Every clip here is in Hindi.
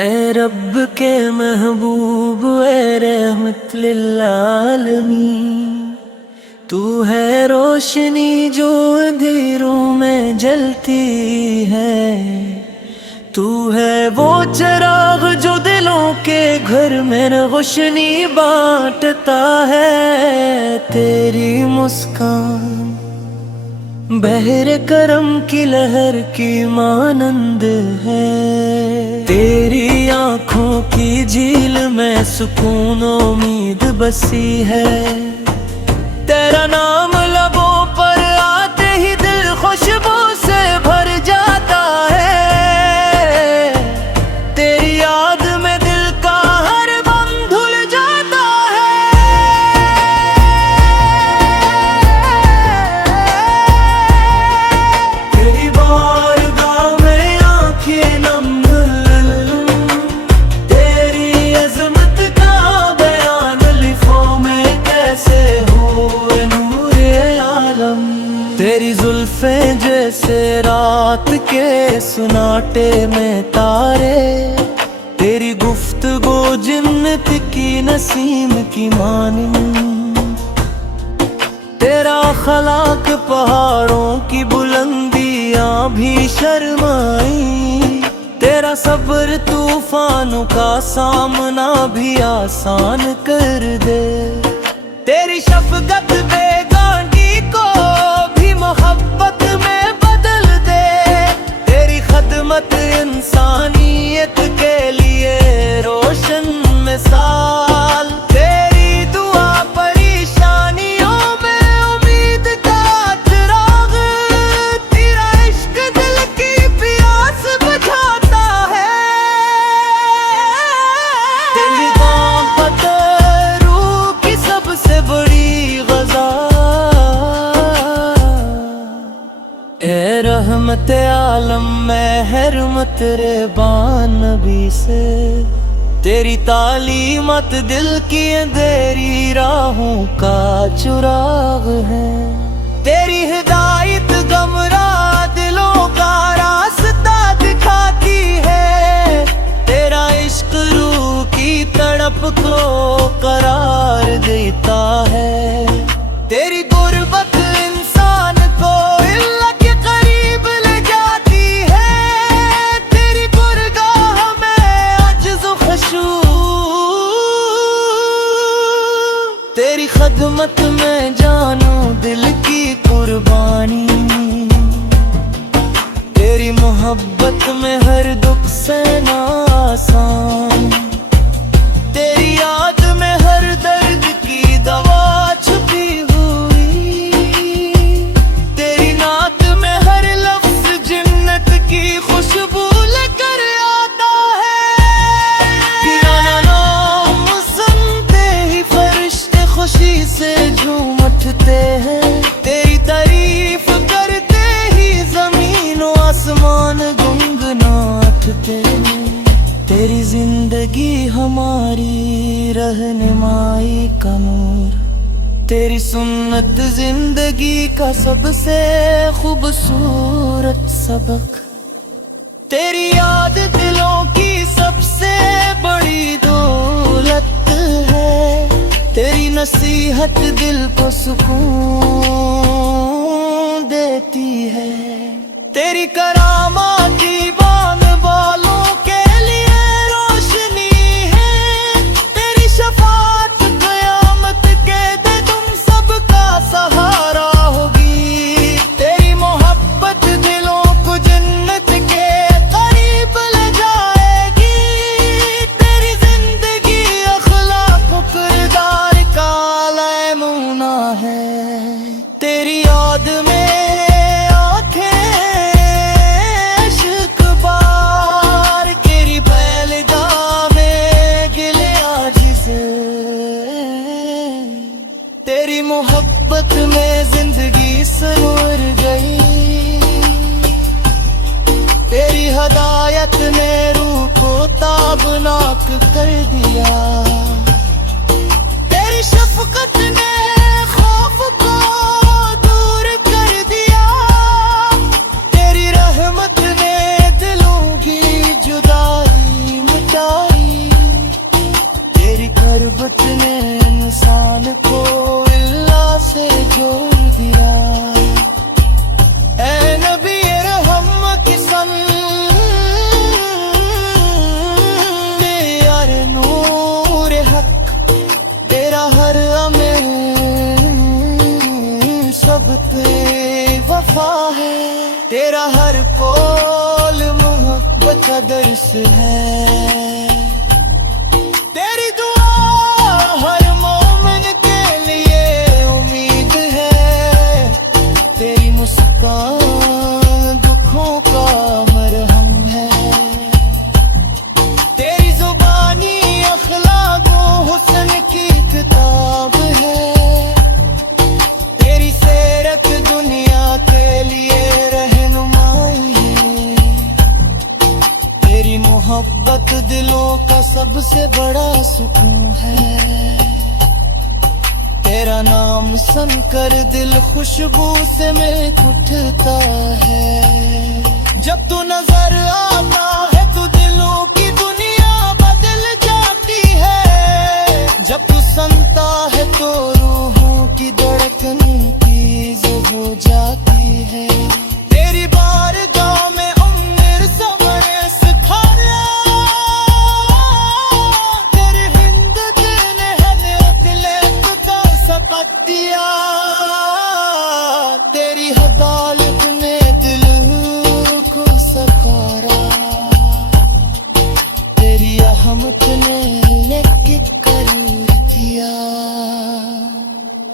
ए रब के महबूब ए रहमत लिल आलमीन, तू है रोशनी जो अंधेरों में जलती है। तू है वो चिराग जो दिलों के घर में रोशनी बांटता है। तेरी मुस्कान बहरे करम की लहर की मानंद है। तेरी आँखों की झील में सुकून उम्मीद बसी है। तेरा नाम लबों पर आते ही दिल खुशबू से भर जाता है। तेरी याद में दिल का हर गम धुल जाता है। तेरी बारगाह में आंखें नम, तेरी अजमत का बयान लिफों में कैसे हो नूरे आलम। तेरी जुल्फें जैसे रात के सुनाटे में तारे। तेरी गुफ्तगू जिन्नत की नसीम की मानिंद। तेरा खलाक पहाड़ों की बुलंदियां भी शर्माई। तेरा सब्र तूफानों का सामना भी आसान कर दे। तेरी शफकत बेगानी को भी मोहब्बत में बदल दे। तेरी खदमत इंसानियत के लिए रोशन मिसाल। तेरी दुआ परेशानियों में उम्मीद का चिराग। तेरा इश्क दिल की प्यास बुझाता है। तेरी मोहब्बत रूह की सबसे बड़ी ग़ज़ा। ए रहमत आलम में हरमत रेबान नबी से। तेरी तालीमत दिल की अंधेरी राहों का चुराग है। तेरी हिदायत गमराह दिलों का रास्ता दिखाती है। तेरा इश्क रूह की तड़प को करार देता है। तेरी गुर्बत इंसान को अल्लाह के करीब ले जाती है। तेरी गुरगाह में अज्ज़ व ख़ुशू। तेरी खदमत में जानू दिल की कुर्बानी। तेरी मोहब्बत में हर दुख सहना आसान। तेरी याद में हर दर्द की दवा छुपी हुई। तेरी नात में हर लफ्ज़ जन्नत की खुशबू लेकर आता है। तेरा नाम सुनते ही फरिश्ते खुशी से झूम उठते हैं। तेरी तारीफ करते ही ज़मीन व आसमान गुनगुनाते हैं। तेरी जिंदगी हमारी रहनुमाई का नूर। तेरी सुन्नत जिंदगी का सबसे खूबसूरत सबक। तेरी याद दिलों की सबसे बड़ी दौलत है। तेरी नसीहत दिल को सुकून देती है। तेरी करामात दीवान वालों के लिए रोशनी है। तेरी शफाअत क़यामत के दिन तुम सबका सहारा होगी। तेरी मोहब्बत दिलों को जन्नत के करीब ले जाएगी। तेरी जिंदगी अखलाक व किरदार का नमूना है। तेरी याद में तेरी मोहब्बत में जिंदगी संवर गई। तेरी हदायत ने रूह को ताबनाक कर दिया। तेरी शफकत ने खौफ को दूर कर दिया। तेरी रहमत ने दिलों की जुदाई मिटा पे वफा है, तेरा हर कौल मोहब्बत का दर्स है। तेरी दुआ हर मोमिन के लिए उम्मीद है, तेरी मुस्कान दुखों का मरहम है। तेरी जुबानी अखलाक व हुस्न की किताब है, तेरी सीरत दुनिया के लिए रहनुमाई है। तेरी मोहब्बत दिलों का सबसे बड़ा सुकून है, तेरा नाम सुनकर दिल खुशबू से महक उठता है। जब तू नजर आता है तो दिलों की दुनिया बदल जाती है, जब तू सुनता है तो रूहों की धड़कन तेज हो जाती है। तेरी बारगाह में उम्र समय सिखाया, तेरे हिंद दिन है अकले का सपतिया। तेरी अदालत ने दिल को सकारा, तेरी रहमत ने लेकिन करूर किया।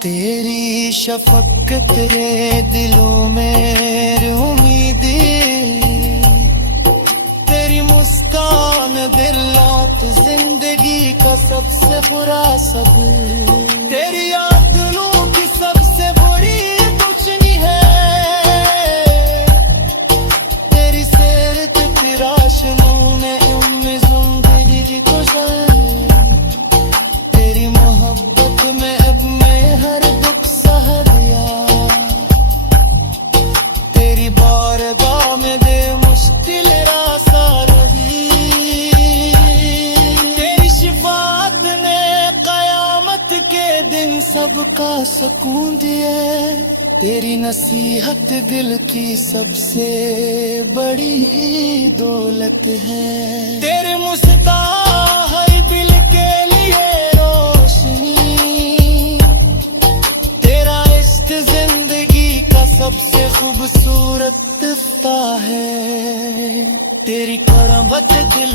तेरी शफकत तेरे दिलों में उम्मीदें, तेरी मुस्कान दिलात जिंदगी का सबसे बुरा सबूत। तेरी याद दिलों की सबसे बड़ी दुश्मनी है, तेरी सीरत की रोशनी ने उम्मीद जिंदगी को तेरी मोहब्बत में अब मैं हर दुख सह दिया। तेरी बारगाह में दे मुश्किल रास्ता रही, तेरी शिफात ने कयामत के दिन सबका सुकून दिया। तेरी नसीहत दिल की सबसे बड़ी दौलत है, तेरे मुस्ताहर दिल के लिए रोशनी। तेरा इश्क जिंदगी का सबसे खूबसूरत तिफ्ता है, तेरी करामत दिल